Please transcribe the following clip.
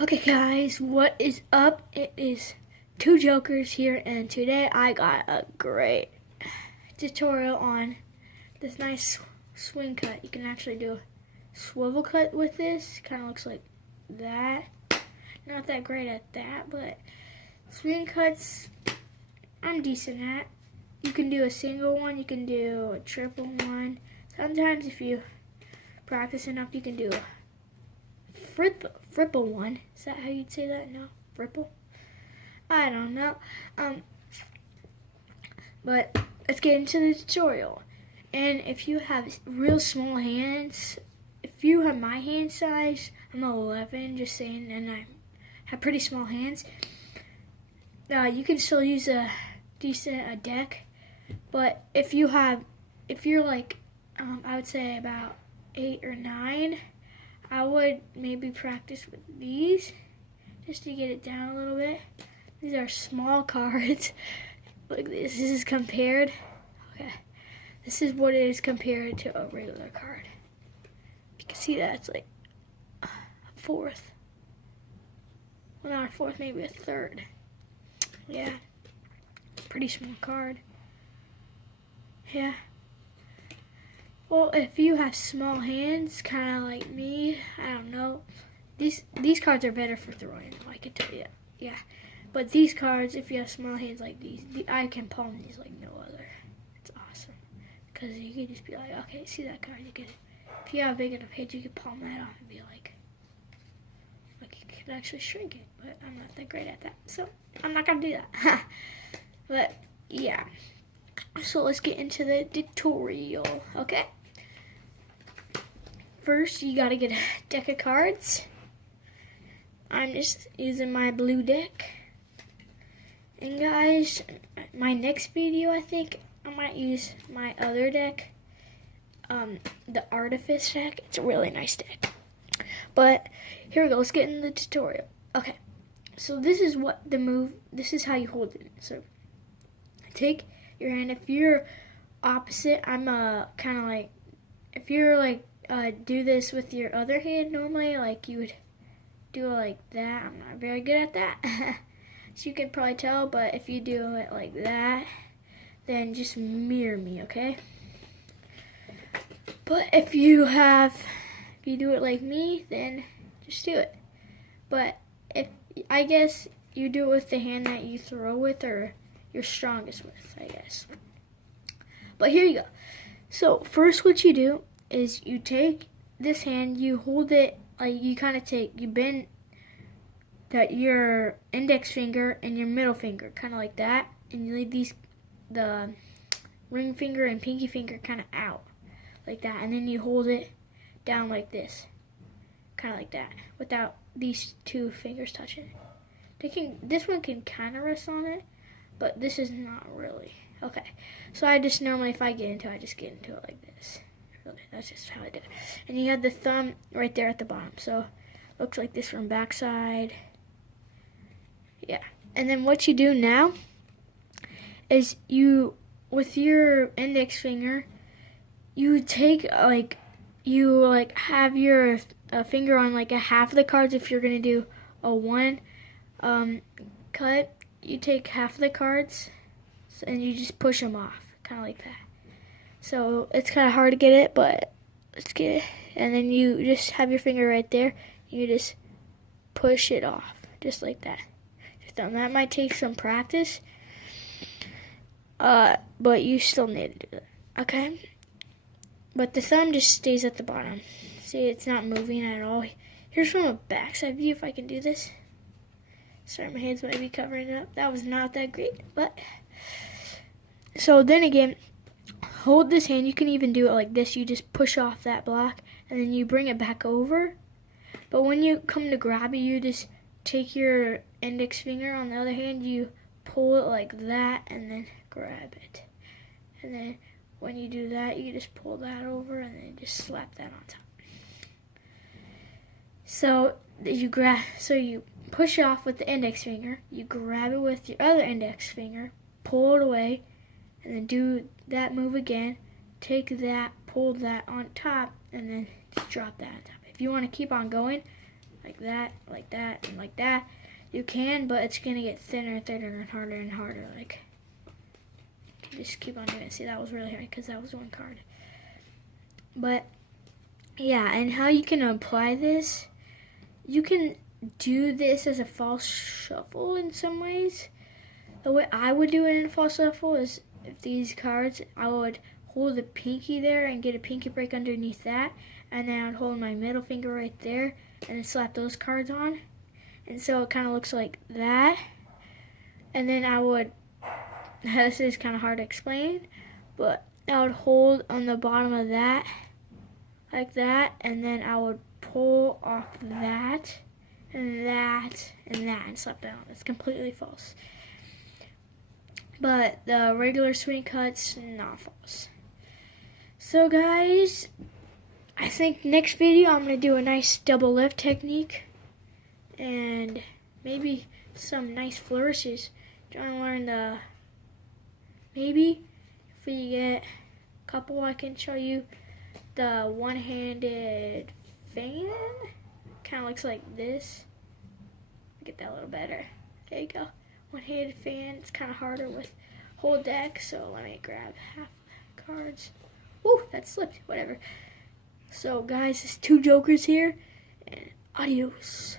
Okay guys, what is up? It is Two Jokers here, and today I got a great tutorial on this nice swing cut. You can actually do a swivel cut with this. Kind of looks like that. Not that great at that, but swing cuts I'm decent at. You can do a single one, you can do a triple one. Sometimes if you practice enough, you can do a fripple one. Is that how you'd say that? No, fripple? I don't know. But let's get into the tutorial. And if you have real small hands, if you have my hand size, I'm 11, just saying, and I have pretty small hands, you can still use a decent deck. But if you're like, I would say about 8 or 9, I would maybe practice with these just to get it down a little bit. These are small cards. Look, this is compared. Okay, this is what it is compared to a regular card. You can see that it's like a fourth. Well, not a fourth, maybe a third. Yeah, pretty small card. Yeah. Well, if you have small hands, kind of like me, I don't know. These cards are better for throwing, I can tell you. Yeah. But these cards, if you have small hands like these, I can palm these like no other. It's awesome. Because you can just be like, okay, see that card? If you have a big enough hands, you can palm that off and be like you can actually shrink it. But I'm not that great at that. So I'm not going to do that. But yeah. So let's get into the tutorial, okay? First, you gotta get a deck of cards. I'm just using my blue deck. And guys, my next video, I think I might use my other deck, the Artifice deck. It's a really nice deck. But here we go, let's get in the tutorial. Okay, so this is this is how you hold it. So take your hand. If you're opposite, I'm kind of like, if you're like do this with your other hand normally, like you would do it like that. I'm not very good at that. So you can probably tell, but if you do it like that, then just mirror me, okay? But if you do it like me, then just do it. But I guess you do it with the hand that you throw with or you're strongest with, I guess. But here you go. So first what you do is you take this hand, you hold it, like you bend your index finger and your middle finger, kind of like that, and you leave the ring finger and pinky finger kind of out, like that, and then you hold it down like this, kind of like that, without these two fingers touching it. This one can kind of rest on it, but this is not really. Okay, so I just normally, if I get into it, I just get into it like this. Really, that's just how I do it. And you have the thumb right there at the bottom, so looks like this from backside. Yeah, and then what you do now is with your index finger, you take have your finger on like a half of the cards. If you're gonna do a one cut, you take half of the cards and you just push them off, kind of like that. So it's kind of hard to get it, but let's get it. And then you just have your finger right there. You just push it off, just like that. That might take some practice, but you still need to do it, okay? But the thumb just stays at the bottom. See, it's not moving at all. Here's from a backside view, if I can do this. Sorry, my hands might be covering it up. That was not that great, but... So then again, hold this hand. You can even do it like this. You just push off that block, and then you bring it back over. But when you come to grab it, you just take your index finger. On the other hand, you pull it like that, and then grab it. And then when you do that, you just pull that over, and then just slap that on top. So you push off with the index finger. You grab it with your other index finger, pull it away, and then do that move again. Take that, pull that on top, and then just drop that on top. If you want to keep on going, like that, like that, and like that, you can, but it's gonna get thinner and thinner and harder. Like, just keep on doing it. See, that was really hard because that was one card. But yeah, and how you can apply this, you can do this as a false shuffle in some ways. The way I would do it in a false shuffle is, if these cards, I would hold the pinky there and get a pinky break underneath that, and then I would hold my middle finger right there and then slap those cards on. And so it kind of looks like that. And then I would, this is kind of hard to explain, but I would hold on the bottom of that, like that, and then I would pull off that, and that, and that, and slap that on. It's completely false. But the regular swing cut's not false. So guys, I think next video I'm going to do a nice double lift technique and maybe some nice flourishes. Trying to learn the, maybe if we get a couple, I can show you the one-handed fan. Kind of looks like this. Get that a little better. There you go. One-handed fan. It's kind of harder with whole deck, so let me grab half the cards. Woo, that slipped. Whatever. So guys, there's 2 jokers here, and adios.